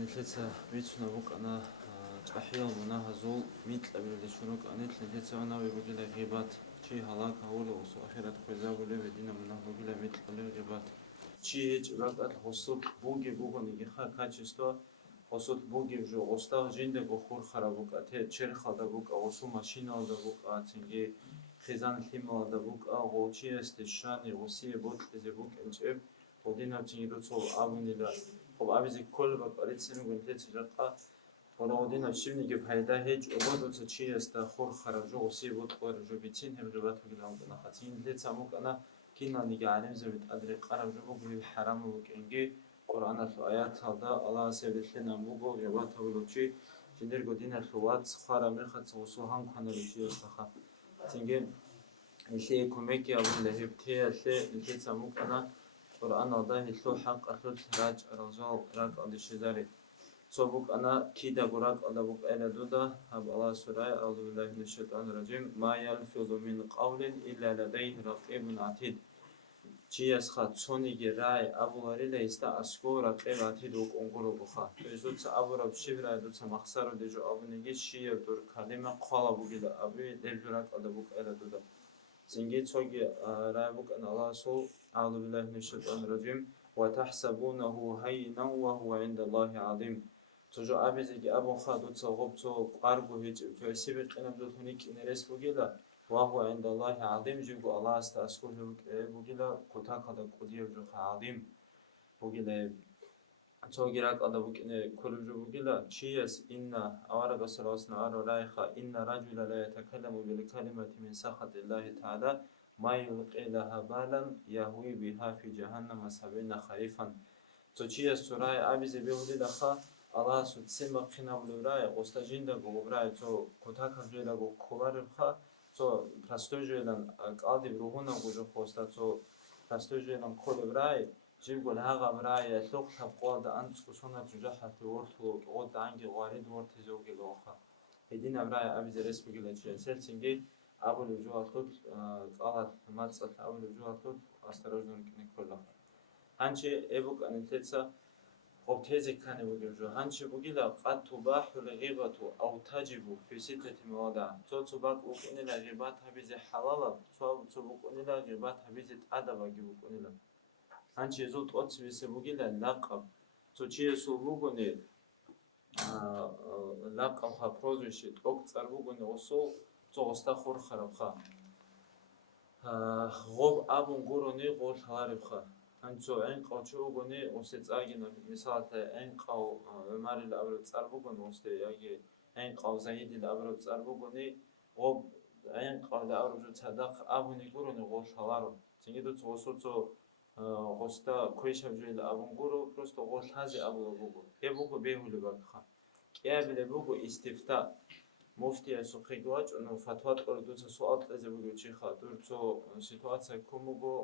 نتلتsa بيتنا بوك أنا أحيانا منها زول ميت قبل الشروق أنا نتلتsa أنا بقول غيبات شيء هلاك هقوله وسو أخيرا تخزا بقول بدينا منها بقول ميت قبل غيبات شيء هيك بعد الحصول بوجي بوجو نيجي كاتشستوا حصول بوجي جو غستا جنده بخور خرابوك أته تشر خدا بوك أوسو ماشينا هذا بوك أتنجي خزان ثيم هذا بوك أغوشي استشان يغسي بوك تزبوك إنجب ودينا تنجي دوتو أبوني لا خب أبيزي كل بقريت سنو قلت تجرقة ولودينا شيفني بهيدا هيج وبدو تشي استخور خرجو وسي بود خرجو بيتين هم ربات بقلام بنخاتين ليت ساموك أنا كنا نيجي عليهم زبد أدري قرب جو بقول حرام وكإنجي قرآن الآيات هذا الله سبت لنا بقول ربات بقول شيء جندر قدينا الخوات خارا مرخت وصوهم كانوا لشيء استخا تنجي اللي كوميكي أبو اللي هبتي اللي ساموك أنا قرآن هذا هلو حق أخذ راج رجال راج على الشجرة صوبك أنا كيدا قراك على بوك إلى دودا هب الله سورة أعوذ بالله من الشيطان الرجيم ما يلفظ من قول إلا لديه رقيب عتيد جيس خات سوني جراي أبو غريلا يستا أسكو رقيب عتيد وك أنقرو بخا فيزوت أبو رب شبرا دوت مخسر ديجو أبو نجي شيء دور كلمة قال بوجيلا أبي دبلراك على بوك إلى دودا زنجي توجي رابوك أن الله سو أعوذ بالله من الشيطان الرجيم وتحسبونه هينا وهو عند الله عظيم تجو أبيزك أبو خادو تصوب تو قاربو هيج فسيبق أنا بدونك نرس بوجيلا وهو عند الله عظيم جيبو الله استأسكو بوجيلا كتاك هذا قدير جو عظيم بوجيلا توجيرات هذا بوجيلا كل جو بوجيلا شيس إن أورق سلاسنا أرو رايخا إن رجل لا يتكلم بالكلمة من سخط الله تعالى ما يلقي لها بالا يهوي بها في جهنم 70 خريفا تشيس سوراي أبيز بيهودي دخا الله سوتسيما قنا بلوراي قستاجيندا غوبراي تو كوتاك جيلا غو كوبارخا تو پراستوجيلان قادي بروهونا غوجو خوستا تو پراستوجيلان كولبراي جيبغول هاغا براي لوق تقوا دا انسكو سونا جوجا حتى ورتو غود انجي غاريد ورتي زوغي لوخا هدينا براي ابيز ريسبيغلا تشيلسينجي ابو لوجواتو قالت ماتسات ابو لوجواتو استراجون كنيكولا هانشي ايبوك انتيتسا قبتيزي كان بوجو هانشي بوجيلا قد تباح الغيبة أو تجب في 6 مواضع تو تباك وكونيلا غيبات هبيزي حلالة تو بوكونيلا غيبات هبيزي أدبا جيبوكونيلا هانشي زوت أوتس بيسي بوجيلا لقب تو تشيسو بوغوني لقب ها بروزوشي أوكتسار بوغوني وصو تو غستاخور خرابخا غوب أبون غوروني غور خلاربخا أنتو عين قوتشو غني وستة أجينا مثال عين قو ماري الأبرد صاربو غني وستة أجي عين قو زايد الأبرد صاربو غني غوب عين قو الأبرد تصدق أبوني غوروني غور خلارو تيجي توصل تو غستا كويش بجوي الأبون غورو просто غور هذا أبو بوغو يبوغو بيهولي بقى كيابل بوغو استفتاء مفتي سوخيغواج انه فتوات قردوت سوال تزبوغو چيخا دورتو سيتواتسا كوموغو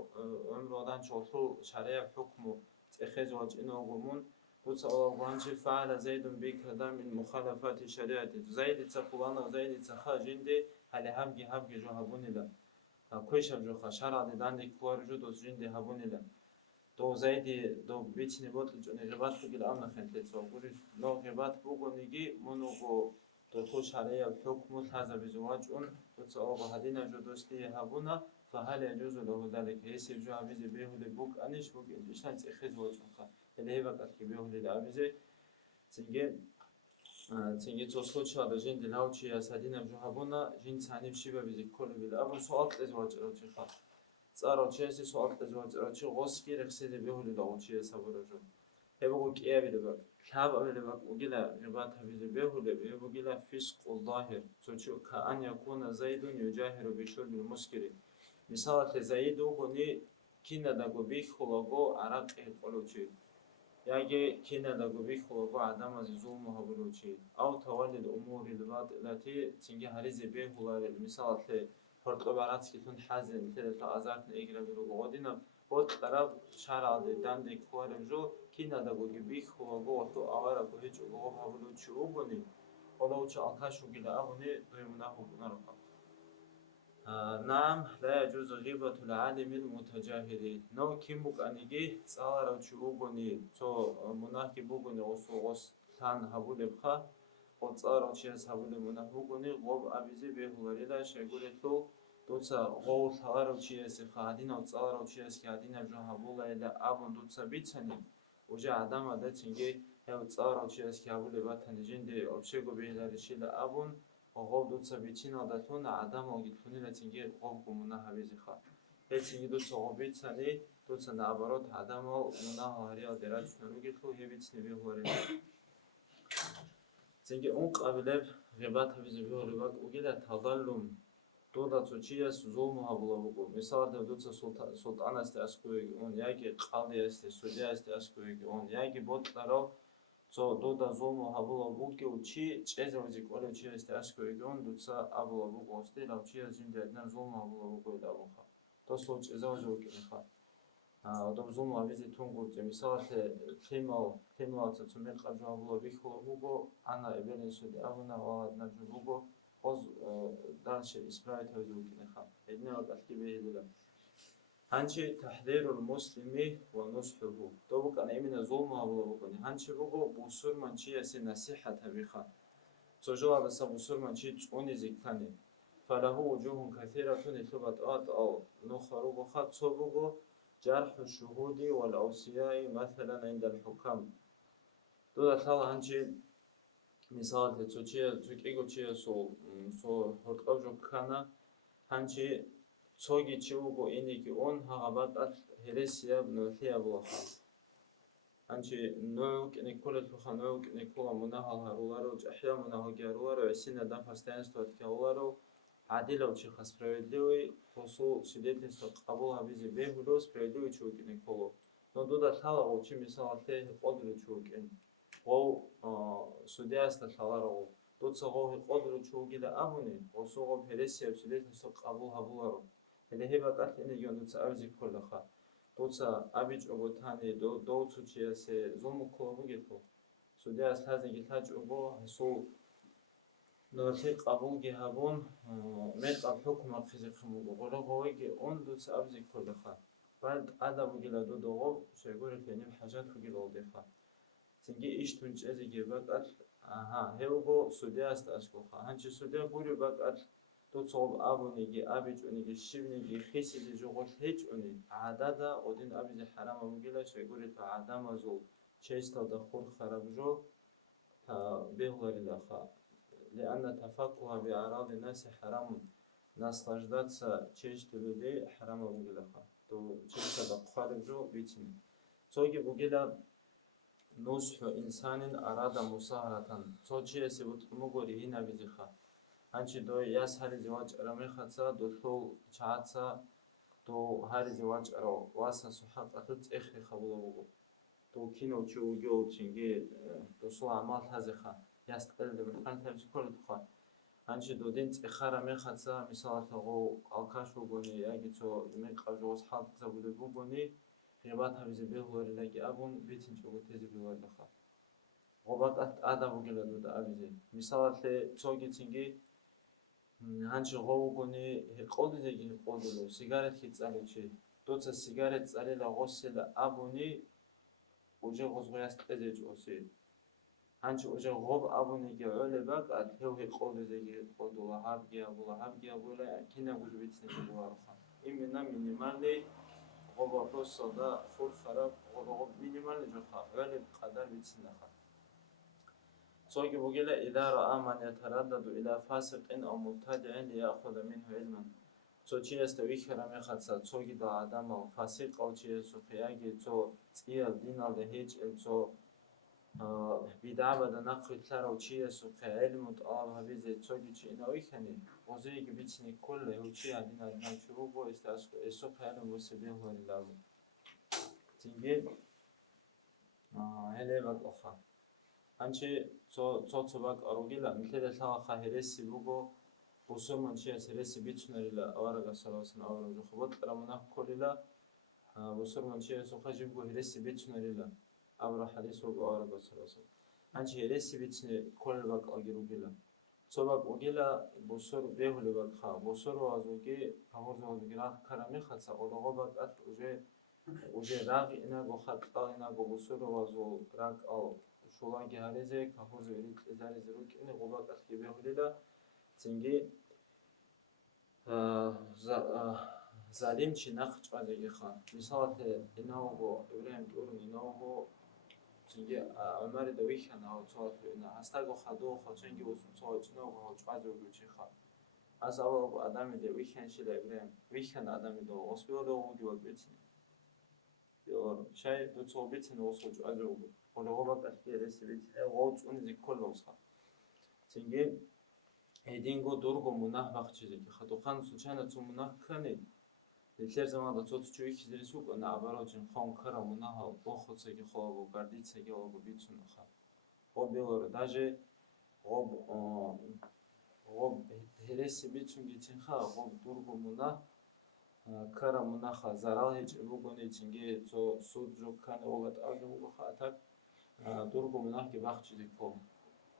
عمرودان چولتو شريع حكمو تخيزواج انو غمون دوتسا اوغوانشي فعل زيد بكذا من مخالفات شريعة زيد تقوانا زيد تخا جندي هل هبجي جو هبوني لا كويشا جو خا شرع داندي كوار جو دوس جندي هبوني لا دو زيدي دو بيتني بوتل جوني غبات بقل امنا خنتلتو غوري لو غبات بوغو نيجي منوغو تو شرعي الحكم هذا بزواج وتصوب هدينا جدوستي هابونا فهل يجوز له ذلك يسيب جو عبيزي بيه لبوك أنيش بوك إشان تأخذ وجهك اللي هي بقى كبيه للعبيزي تنجي توصل شهادة جين دلهاوشي يا سادينا جو هابونا جين ثاني بشيبة بيزي كل بالأبو سؤال تزواج روشيخا صاروا تشيسي سؤال تزواج روشي غوسكي رخصيدي بيه للعوشي يا سابورا جو هبوغو كيه بيدبك كاب بيدبك وجلا رباط هبيزي بيهولي بيهوجلا فسق الظاهر تشو كأن يكون زيد يجاهر بشرب المسكر مثال زيد وغني كنا دغو بيخلوغو عرق القلوشي ياجي كنا دغو بيخلوغو عدم زوم هبلوشي أو تولد أمور التي تنجي هريزي بيهولا مثال فرق براتسكي تون حزن تلتا أزارت نيجرا بيروغو غدينا بود طرف شرع داندي كوارم جو كنا دغو بيخلوغو تو أورا بهيج غو هبلوشي وغني ولو ألكاشو جل أبوني دويمنا هبونا نعم لا يجوز غيبة العالم المتجاهل نو كيموك أنيجي صار شو بوني تو مناكي بوني وصو თან ჰაბულებხა ოწაროჩიას ჰაბულებუნა ჰუგუნი ღობ აბიზე ბეჰულარილა შეგურეთლუ დუცა ღოულ თაღაროჩიას ხა ადინა ოწაროჩიას კი ადინა ჯო ჰაბულაილა აბუნ დუცა ბიცანი უჯა ადამა და ცინგი ჰევ წაროჩიას კი ჰაბულებათანი ჟინდი ობშეგო ბეჰლარიშილა აბუნ ღობ დუცა ბიცინა და თუნა ადამა გითუნილა ცინგი ღობ გუმუნა ჰაბიზე ხა ეცინგი დუცა ღობ ბიცანი დუცა ნაბაროთ ადამა უნა ჰარია დერაჩნა რუგითლუ ჰებიცნი ბეჰულარილა ცინგი უნყავილებ ღებათაბიზე ბეჰულება უგედა თაღალუმ დოდა წუჩიას ზოლმო ჰაბულაბუკო მისალადე დუცა სულტანასტე ასკუეგი он яги ყალდიასტე სუდიასტე ასკუეგი он яги ბოტარო цо дуда золму хабулабуки учи чезози колечиесте ашкоегон дуца абулабук осте лавчи азинде одна золму хабулабук дабуха то случай зози укиха дом золму авизе тунгурте мисалате темалца цумек ажабулаби хулабуго ана эбелесуде авна валадна жубуго оз дальше исправить ози укиха одна акки бейлила هنچی تحذير المسلم ونصحه تو بك أنا إمنا ظلم هبلا بکنی هنچی بگو بوسور من چی اسی نصیحت هبیخا تجوا بس بوسور من چی تونی زیکنی فله وجوه كثيرة لثبات أو نخرو بخات تو بگو جرح الشهود والأوصياء مثلا عند الحكام تو دخل هنچی مثال تجوچی تجیگو چی سو هرقب جو کنا هنچی цоги чиуго инеги он хагабат ат хересия бнотия блоха анчи ноук неколет ханук некола мунахал харуларо ахя мунахал гаруларо эсина да постоянство откаларо адилов чи справедливый посу свидетельство кабул абизи бехуло справедливый чуки неколо но дуда тала очи мисалте қодру чукен ол судяста таларо дуца го қодру чуки да абуни осу го хересия свидетельство кабул хабуларо هلهبا قالت إني يوم تسأبزي كلها توصى أبيج أبو تاني دو تشيا سي زوم كلها جيتو سوديا استهزن جيتاج أبو هسو نرتي قبول جهابون ميت الحكم الفيزيك خمو غلو هويجي أون دو تسأبزي كلها بعد أدب جيلا دو شيقول كأنهم حاجات وجيلا وديخا تنجي إيش تونج أزي جيبا قال أها هيوغو سوديا استأسكوها هنشي سوديا بوري بقى توصل أبونيجي أبيجونيجي شيبنيجي خيسيجي جوغل هيجوني عددا ودين أبيج حرام وجيلا شيقولي تعدم زول شيستا دخول خراب جو بيغلر لخا لأن تفقه بأعراض الناس حرام наслаждаться честью людей حرام وجيلا خا تو شيستا دخول جو بيتني توجي وجيلا نصح إنسان أراد مساهرة توجي سبت مغوري هنا بيزخا هنچی دو یاس هری زواج رمی خدسا دو تو چهاتسا دو هری زواج رو واسه سحق اتت اخری خبلا بگو دو کینو چی وگیو چینگی دو سو عمال هزخا یاس قلد برخان تمشی کل دخوا هنچی دو دینت اخر رمی خدسا مثال تاگو آکاش بگونی اگه تو میقا جوز حالت زبوده بگونی غیبات همیزی بیغوری لگی ابون بیتین چوگو تیزی بیغوری لخوا غیبات آدم بگیلا دو دا ابیزی مثال توگی چینگی هنچی غوگونی قلدیگی قلدلو سیگارت کی تسالوچی دوتا سیگارت تسالیلا غوسیلا ابونی اوجه غوزغویاست ازیج اوسی هنچی اوجه غوب ابونی که öyle bak at hevhi qoldigiga qoldular habgiya bula kina gujib etsingi bularxa imina minimalli غوبا بوصدا فول خراب غوب minimalli joxa öyle qadar bitsinlaxa صوغي بوغيلا إذا رأى من يتردد إلى فاسق أو مبتدع ليأخذ منه علما تو چی استوی کرمی خدسا صوغي دا آدم أو فاسق أو چی سوخياغي تو تيال دينال ده هيج تو بدعبه دا نقل تلار أو چی سوخي علم وطالب هبيزي صوغي چي إنوي كني وزيغي بيتني كله هو چي دينال دينال شروبو سوخي علم وسبيه هو لله تنجي هلي بك أخا هنچی صوبك أروجيلا مثل ثلا خاهرسي بوجو بوسومن شيء سرسي بيتشنريلا أورجا سلاسن أورجو خبط رمنا كللا بوسومن شيء سخاجي بوجو هرسي بيتشنريلا أورا حديث بوجو أورجا سلاسن هنچی هرسي بيتشن كل بق أجروجيلا صوبك أوجيلا بوسور بيهولي بق خا بوسور وازوجي كهورز وازوجي راح كرامي خدسا أولغو بق أت وجه راغ إنا بو خط إنا بو بوسور وازو راغ أو шуланги харезе кахуз верит зарезе рукини губа катки бехулида цинги залим чинах чвазеги ха мисалате инаого ибраим турун инаого цинги амари да вихана цоат ина астаго хадо хаченги усум цоат инаого чвазе угучи ха аз авал адами де вихан шила ибраим вихан адами до осбиоло уги вагбицни شاي دوتسو بيتن وصل أجو ولا هو بقى كده لسه بيت غوت ونزي كل وصل تيجي هيدينغو دورغو مناه بخشيزي خدو خان سوچانا تو مناه كاني لتر زمان دا تو تشوي كيزري سوق انا ابارو جن خون كرا مناه بوخوتسي خو گارديتسي او بيتون خا او بيلور داجي غوب غوب هرسي بيتون گيتين خا غوب دورغو مناه кара мунаха зарал ҳеҷ бугони чинги цо суд ҷо кане огат аги бугоха атак дургу мунах ки вақт чизи ко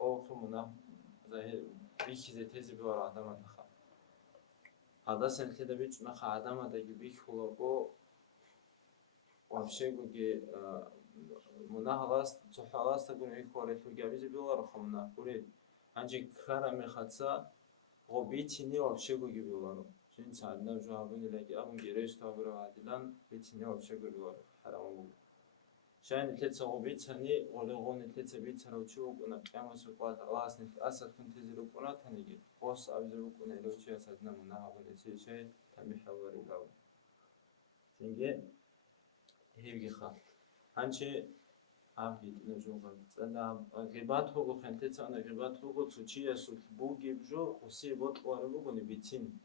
охи мунах захир бихизе тези биора адаматаха адасен хеда бичунаха адамадаги бихулаго вообще гуги мунахаласт цохаласта гуни хорелу гавизи биораха мунах гури анҷи кара мехатса го битини вообще гуги биораро чин саднав жавабуни лаги абун гереш табура адилан битини вообще гуги биораро хараму شاين تلتسا وبيتساني ولغون تلتسا بيتسا وشوك أنا قيامة سوقات أصلا أسد كنت تزرق أنا تنيجي قص أبزرق أنا لو شيء أسدنا منها ولا شيء تمي حواري لاو تنجي هيجي خا هنشي عبيد نجوم أنا غيبات هو خنتت أنا غيبات هو تشي أسود بوجي بجو وسي بوت واربو بني بيتين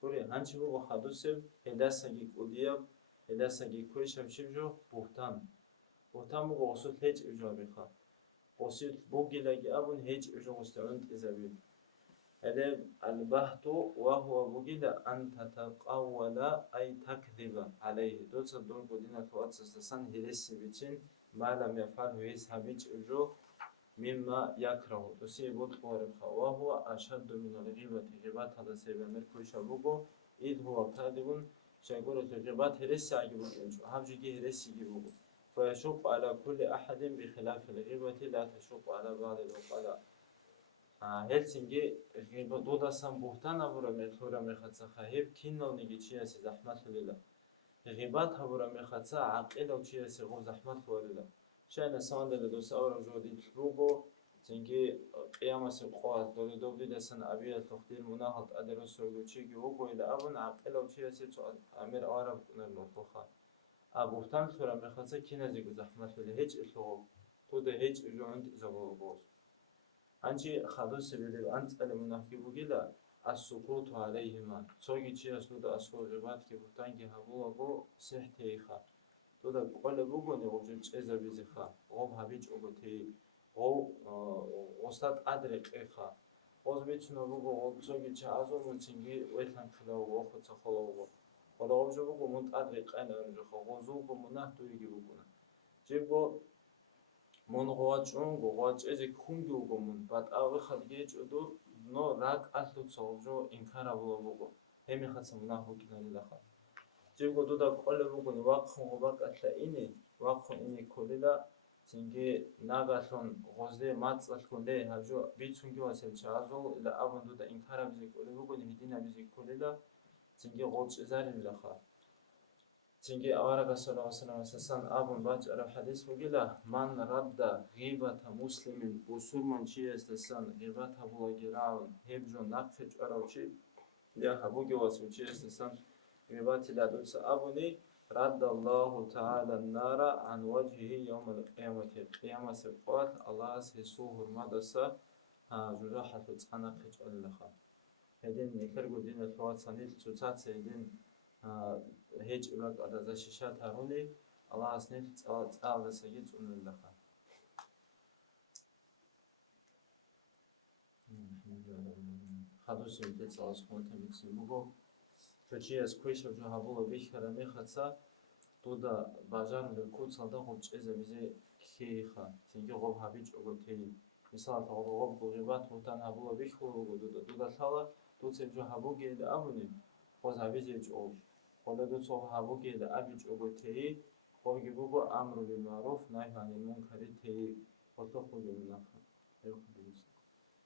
كوري هنشي هو خدوسه هداسجي كوديا هداسجي كويش همشي بجو بوتان بوتان بو غسل هيج إجابي خا غسل بوجي لاجي أبون هيج إجا مستعد إزابي هذا البحث وهو بوجي أن تتقول أي تكذب عليه دوت الدور بدينا توات سستسان هرس بيتين ما لم يفعله يسحبيج إجو مما يكره تسي بود قارب خا وهو أشد من الغيبة غيبات هذا سبب مركوش أبوجو إذ هو كاذب شايقول الغيبات هرس عجبو إنشو هبجي هرس يجيبو فيشق على كل أحد بخلاف الغيبة لا تشق على بعض العقلاء هلسنجي غيبة دودا سان بوهتان أبورا ميخورا ميخاتسا خايب كينو نيجي چياسي زحمت لله غيبات أبورا ميخاتسا عقيلة وچياسي غو زحمت لله شاين سان لله دوس أورا جودي تلوغو سنجي قيامة سبقوات دولي دوبدي لسان أبيا تخدير مناهض أدرو سوغو چيگي وغو إلى أبون عقيلة وچياسي تو أمير آرام كنر نوتوخا بوهتان خورا ميخاتسا كينا زيگو زحمت لله هيج إلوغو تودا هيج إجوانت إزاغو بوز анчи хадуси билиб анцали мунахки бугила as-sukutu alayhima цоги чи аслуда асхо ғибат ки бутанги хабулаго сехтейха туда қоле бугони ғужу чеза бизиха ғоб хабич угутей ғоб остат адри қиха ғоз бичуна бугу ғоб цоги чи азому цинги уэтлан қилавго охуца холавго хола ғобжу бугу мунт адри қайна анжуха ғозугу мунах дуиги бугуна жибго мон гоачун гоач эзи кунги угомун бат аве хадгеч уду но рак аслу цолжо инкара булобуго хеми хатсам наху кинали лаха жибго дуда коле бугун вақхун гобак атла ини вақхун ини колила синге нагасон гозде мацал конде хажо бицунги васел чазо ила аван дуда инкара бизи коле бугун хидина бизи колила синге гоч эзарин лаха تنجي أورك صلى الله عليه وسلم سان أبون باج أرى حديث وقيلا من رد غيبة مسلم بسور من شيء استسان غيبة هبوا جراون هبجون نقفج أراوشي يا هبوا جواسو شيء استسان غيبة تلادوس أبوني رد الله تعالى النار عن وجهه يوم القيامة القيامة سبقات الله سيسوه المدسة جراحة تانا خج ألخا هدين نكرجو دين الفوات سنيل تسات سيدين هيج أولاك على ذا شاشات هاروني الله أسنيف تعالى سيد ونلخا خدوش يمتد سعاس خونتا مكسيموغو فجي أس كويشة جو هابولا بيخارا ميخاتسا دودا باجار لكود صالدا غوبش إزا بيزي كيخا تنجي غوب هابيج أغو تي مثال تغو غوب غيبات غوتان هابولا بيخورو دودا ثالا دوتسيب جو هابوغي إلي أبوني غوز هابيجي جو خالدو صوب هابوغي إلي أبيج أغو تي غوبي بوغو أمرو بالمعروف نهي عن المنكر تي فتخرج منها. أيوة.